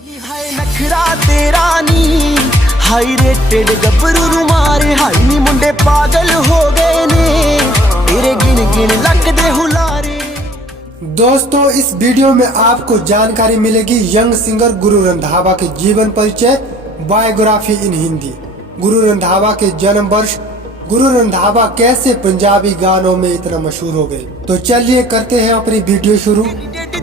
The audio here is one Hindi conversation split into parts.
हाय नखरा तेरा नी हाई रेटेड गबरू मारे हाई नी मुंडे पागल हो गए ने तेरे गिन गिन लगदे हुलारे। दोस्तों, इस वीडियो में आपको जानकारी मिलेगी यंग सिंगर गुरु रंधावा के जीवन परिचय, बायोग्राफी इन हिंदी, गुरु रंधावा के जन्म वर्ष, गुरु रंधावा कैसे पंजाबी गानों में इतना मशहूर हो गए। तो चलिए करते हैं अपनी वीडियो शुरू।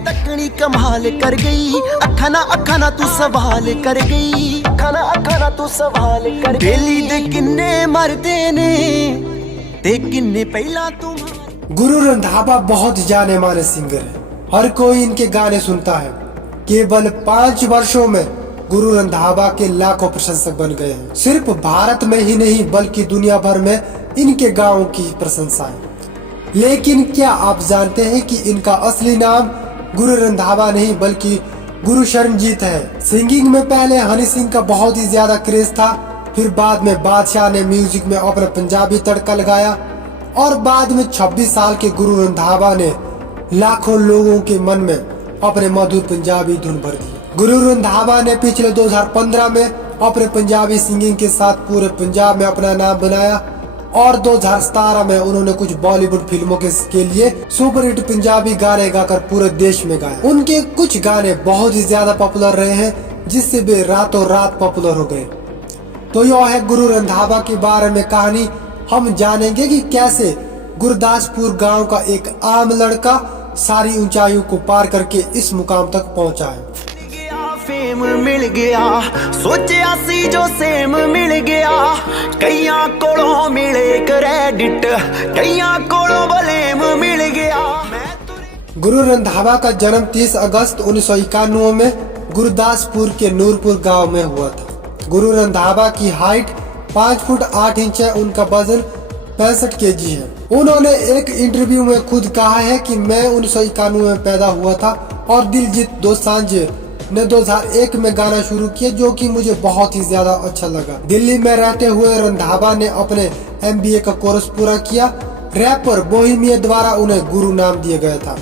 तकनी कमाल कर गई अखा ना तू सवाल कर गई अखा ना तू सवाल कर गई बेली दे किन्ने मरदे ने ते किन्ने पहला तू। गुरु रंधावा बहुत जाने माने सिंगर है, हर कोई इनके गाने सुनता है। केवल 5 वर्षों में गुरु रंधावा के लाखों प्रशंसक बन गए हैं। सिर्फ भारत में ही नहीं बल्कि दुनिया भर में इनके गानों की प्रशंसा है। लेकिन क्या आप जानते हैं कि इनका असली नाम गुरु रंधावा नहीं बल्कि गुरु शरणजीत है। सिंगिंग में पहले हनी सिंह का बहुत ही ज्यादा क्रेज था, फिर बाद में बादशाह ने म्यूजिक में अपना पंजाबी तड़का लगाया और बाद में 26 साल के गुरु रंधावा ने लाखों लोगों के मन में अपने मधुर पंजाबी धुन भर दी। गुरु रंधावा ने पिछले 2015 में अपने पंजाबी सिंगिंग के साथ पूरे पंजाब में अपना नाम बनाया और 2017 में उन्होंने कुछ बॉलीवुड फिल्मों के लिए सुपरहिट पंजाबी गाने गाकर पूरे देश में गाए। उनके कुछ गाने बहुत ही ज्यादा पॉपुलर रहे हैं जिससे वे रातों रात पॉपुलर हो गए। तो यह है गुरु रंधावा के बारे में कहानी। हम जानेंगे कि कैसे गुरदासपुर गांव का एक आम लड़का सारी ऊंचाइयों को पार करके इस मुकाम तक पहुंचा है। फेम मिल गया सोचा सी जो सेम मिल गया कईयां कोलों मिले क्रेडिट कईयां कोलों ब्लेम मिल गया। गुरु रंधावा का जन्म 30 अगस्त 1991 में गुरदासपुर के नूरपुर गांव में हुआ था। गुरु रंधावा की हाइट 5 फुट 8 इंच है, उनका वजन 65 kg है। उन्होंने एक इंटरव्यू में खुद कहा है कि मैं 1991 में पैदा हुआ था और दिलजीत दोसांझ ने 2001 में गाना शुरू किया जो कि मुझे बहुत ही ज्यादा अच्छा लगा। दिल्ली में रहते हुए रंधावा ने अपने MBA का कोर्स पूरा किया। रैपर बोहेमिया द्वारा उन्हें गुरु नाम दिया गया था।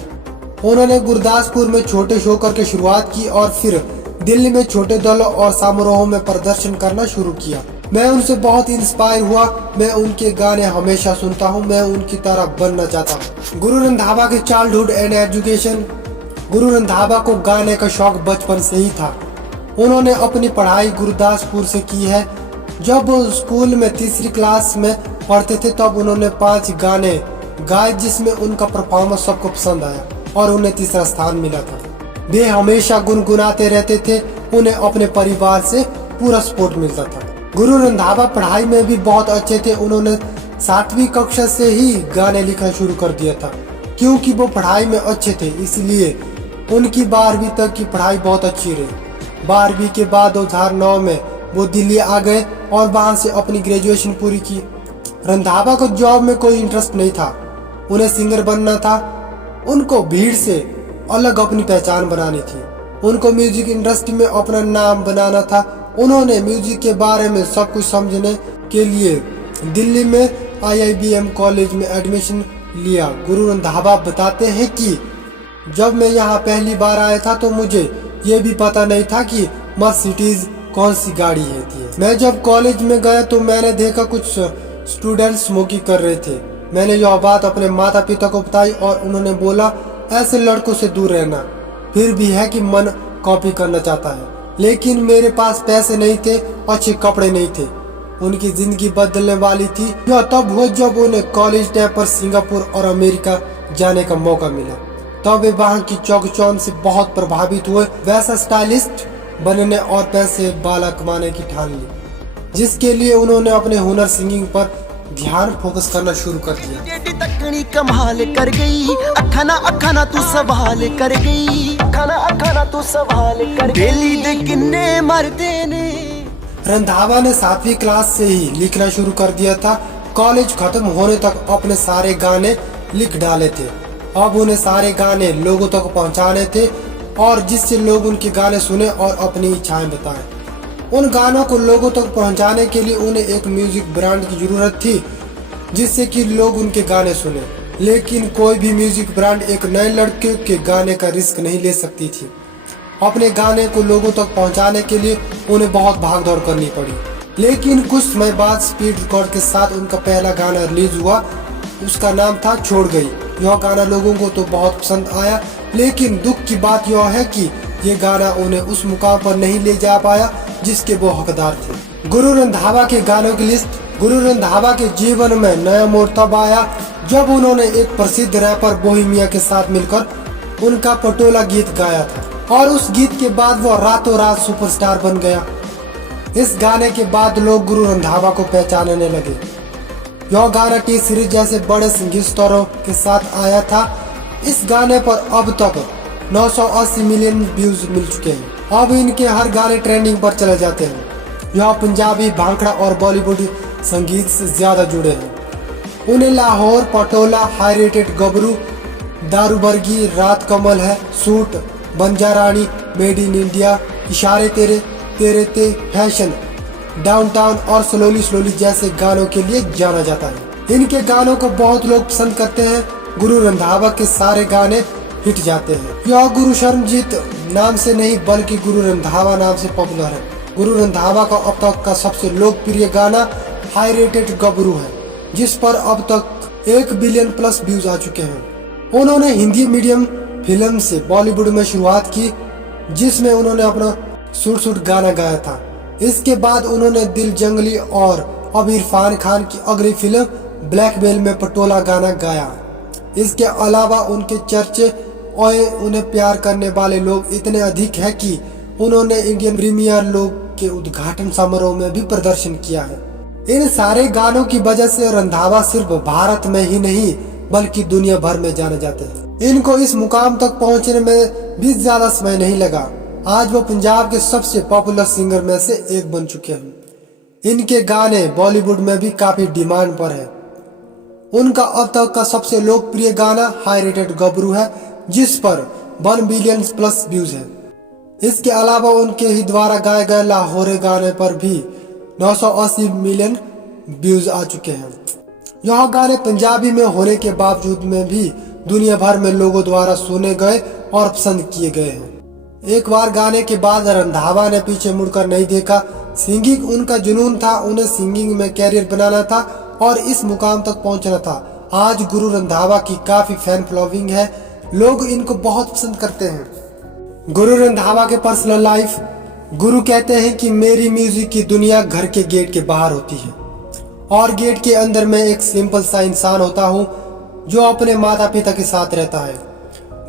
उन्होंने गुरदासपुर में छोटे शो करके शुरुआत की और फिर दिल्ली में छोटे दलों और समारोहों में प्रदर्शन करना शुरू किया। मैं उनसे बहुत इंस्पायर हुआ, मैं उनके गाने हमेशा सुनता हूँ, मैं उनकी तरह बनना चाहता हूँ। गुरु रंधावा के childhood and education. Guru Randhawa को गाने का शौक बचपन से ही था। उन्होंने अपनी पढ़ाई गुरदासपुर से की है। जब वो स्कूल में 3री क्लास में पढ़ते थे तब उन्होंने 5 गाने गाए जिसमें उनका परफॉर्मेंस सबको पसंद आया और उन्हें 3रा स्थान मिला था। वे हमेशा गुनगुनाते रहते थे, उन्हें अपने परिवार से पूरा सपोर्ट मिलता था। गुरु रंधावा पढ़ाई में भी बहुत अच्छे थे। उन्होंने 7वीं कक्षा से ही गाने लिखना शुरू कर दिया था। क्योंकि वो पढ़ाई में अच्छे थे इसलिए उनकी 12वीं तक की पढ़ाई बहुत अच्छी रही। 12वीं के बाद 2009 में वो दिल्ली आ गए और वहां से अपनी ग्रेजुएशन पूरी की। रंधावा को जॉब में कोई इंटरेस्ट नहीं था, उन्हें सिंगर बनना था। उनको भीड़ से अलग अपनी पहचान बनानी थी। उनको म्यूजिक इंडस्ट्री में अपना नाम बनाना था। उन्होंने म्यूजिक के बारे में सब कुछ समझने के लिए दिल्ली में IIBM कॉलेज में एडमिशन लिया। गुरु रंधावा बताते हैं कि जब मैं यहाँ पहली बार आया था तो मुझे ये भी पता नहीं था कि मर्सिडीज कौन सी गाड़ी है। मैं जब कॉलेज में गया तो मैंने देखा कुछ स्टूडेंट्स स्मोकिंग कर रहे थे। मैंने यह बात अपने माता पिता को बताई और उन्होंने बोला ऐसे लड़कों से दूर रहना। फिर भी है कि मन कॉपी करना चाहता है, लेकिन मेरे पास पैसे नहीं थे, अच्छे कपड़े नहीं थे। उनकी जिंदगी बदलने वाली थी। यह तब हुआ जब उन्हें कॉलेज टाइम पर सिंगापुर और अमेरिका जाने का मौका मिला। तब वे वहाँ की चौक चौंध से बहुत प्रभावित हुए। वैसा स्टाइलिस्ट बनने और पैसे बाला कमाने की ठान ली, जिसके लिए उन्होंने अपने हुनर सिंगिंग पर ध्यान फोकस करना शुरू कर दिया। तकनी कमाल कर गई अखा ना तू सवाल कर गई अखा ना तू सवाल कर गई बेली दे किन्ने मरदे ने। रंधावा ने 7वीं क्लास से ही लिखना शुरू कर दिया था। कॉलेज खत्म होने तक अपने सारे गाने लिख डाले थे। अब उन्हें सारे गाने लोगों तक पहुंचाने थे और जिससे लोग उनके गाने सुने और अपनी इच्छाएं बताएं। उन गानों को लोगों तक पहुंचाने के लिए उन्हें एक म्यूजिक ब्रांड की जरूरत थी जिससे कि लोग उनके गाने सुने। लेकिन कोई भी म्यूजिक ब्रांड एक नए लड़के के गाने का रिस्क नहीं ले सकती थी। अपने गाने को लोगों तक पहुंचाने के लिए उन्हें बहुत भागदौड़ करनी पड़ी। लेकिन कुछ समय बाद स्पीड रिकॉर्ड के साथ उनका पहला गाना रिलीज हुआ। उसका नाम था छोड़ गई। यह गाना लोगों को तो बहुत पसंद आया, लेकिन दुख की बात यह है कि ये गाना उन्हें उस मुकाम पर नहीं ले जा पाया जिसके वो हकदार थे। गुरु रंधावा के गानों की लिस्ट। गुरु रंधावा के जीवन में नया मोड़ तब आया जब उन्होंने एक प्रसिद्ध रैपर बोहेमिया के साथ मिलकर उनका पटोला गीत गाया था, और उस गीत के बाद वो रातों रात सुपरस्टार बन गया। इस गाने के बाद लोग गुरु रंधावा को पहचानने लगे। यह गाना टी सीरीज जैसे बड़े संगीतकारों के साथ आया था। इस गाने पर अब तक 980 मिलियन व्यूज मिल चुके हैं। अब इनके हर गाने ट्रेंडिंग पर चले जाते हैं। यह पंजाबी, भांगड़ा और बॉलीवुड संगीत से ज्यादा जुड़े हैं। उन्हें लाहौर, पटोला, हाई रेटेड गबरू, दारूबरगी, रात कमल है, सूट, बंजारानी, मेड इन इंडिया, इशारे तेरे, तेरे ते, फैशन, डाउनटाउन और स्लोली स्लोली जैसे गानों के लिए जाना जाता है। इनके गानों को बहुत लोग पसंद करते हैं। गुरु रंधावा के सारे गाने हिट जाते हैं। यह गुरु शर्मजीत नाम से नहीं बल्कि गुरु रंधावा नाम से पॉपुलर है। गुरु रंधावा का अब तक का सबसे लोकप्रिय गाना हाई रेटेड गबरू है, जिस पर अब तक 1 बिलियन प्लस व्यूज आ चुके हैं। उन्होंने हिंदी मीडियम फिल्म से बॉलीवुड में शुरुआत की, जिसमें उन्होंने अपना सूट सूट गाना गाया था। इसके बाद उन्होंने दिल जंगली और अब इरफान खान की अगली फिल्म ब्लैकमेल में पटोला गाना गाया। इसके अलावा उनके चर्चे और उन्हें प्यार करने वाले लोग इतने अधिक है कि उन्होंने इंडियन प्रीमियर लीग के उद्घाटन समारोह में भी प्रदर्शन किया है। इन सारे गानों की वजह से रंधावा सिर्फ भारत में ही नहीं बल्कि दुनिया भर में जाने जाते हैं। इनको इस मुकाम तक पहुंचने में भी ज्यादा समय नहीं लगा। आज वो पंजाब के सबसे पॉपुलर सिंगर में से एक बन चुके हैं। इनके गाने बॉलीवुड में भी काफी डिमांड पर है। उनका अब तक का सबसे लोकप्रिय गाना हाई रेटेड गबरू है, जिस पर 1 बिलियन प्लस व्यूज है। इसके अलावा उनके ही द्वारा गाए गए लाहौरे गाने पर भी 980 मिलियन व्यूज आ चुके हैं। यह गाने पंजाबी में होने के बावजूद में भी दुनिया भर में लोगों द्वारा सुने गए और पसंद किए गए हैं। एक बार गाने के बाद रंधावा ने पीछे मुड़कर नहीं देखा। सिंगिंग उनका जुनून था, उन्हें सिंगिंग में कैरियर बनाना था और इस मुकाम तक पहुंचना था। आज गुरु रंधावा की काफी फैन फॉलोइंग है, लोग इनको बहुत पसंद करते हैं। गुरु रंधावा के पर्सनल लाइफ। गुरु कहते हैं कि मेरी म्यूजिक की दुनिया घर के गेट के बाहर होती है और गेट के अंदर मैं एक सिंपल सा इंसान होता हूँ जो अपने माता पिता के साथ रहता है।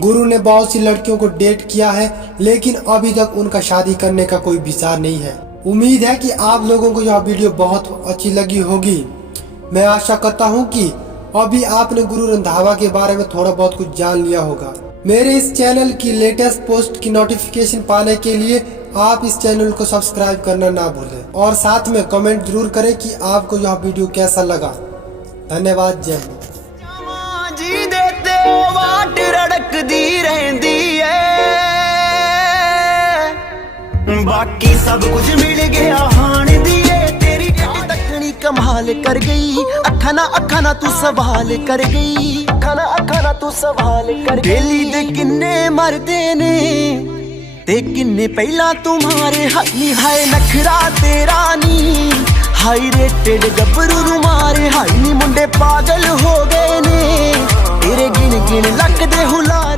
गुरु ने बहुत सी लड़कियों को डेट किया है, लेकिन अभी तक उनका शादी करने का कोई विचार नहीं है। उम्मीद है कि आप लोगों को यह वीडियो बहुत अच्छी लगी होगी। मैं आशा करता हूं कि अभी आपने गुरु रंधावा के बारे में थोड़ा बहुत कुछ जान लिया होगा। मेरे इस चैनल की लेटेस्ट पोस्ट की नोटिफिकेशन पाने के लिए आप इस चैनल को सब्सक्राइब करना ना भूलें और साथ में कमेंट जरूर करें कि आपको यह वीडियो कैसा लगा। धन्यवाद। जय हिंद। बाकी सब कुछ मिल गया हाण दिए तेरी तकनी कमाल कर गई। अखा ना तू सवाल कर गई। अखा ना तू सवाल कर गई। डेली दे किन्ने मरदे ने ते किन्ने पहला तुम्हारे हाई हाय नखरा तेरा नी। हाई रेटेड गबरू मारे हाई नी मुंडे पागल हो गए ने तेरे गिन गिन लक दे हुलारे।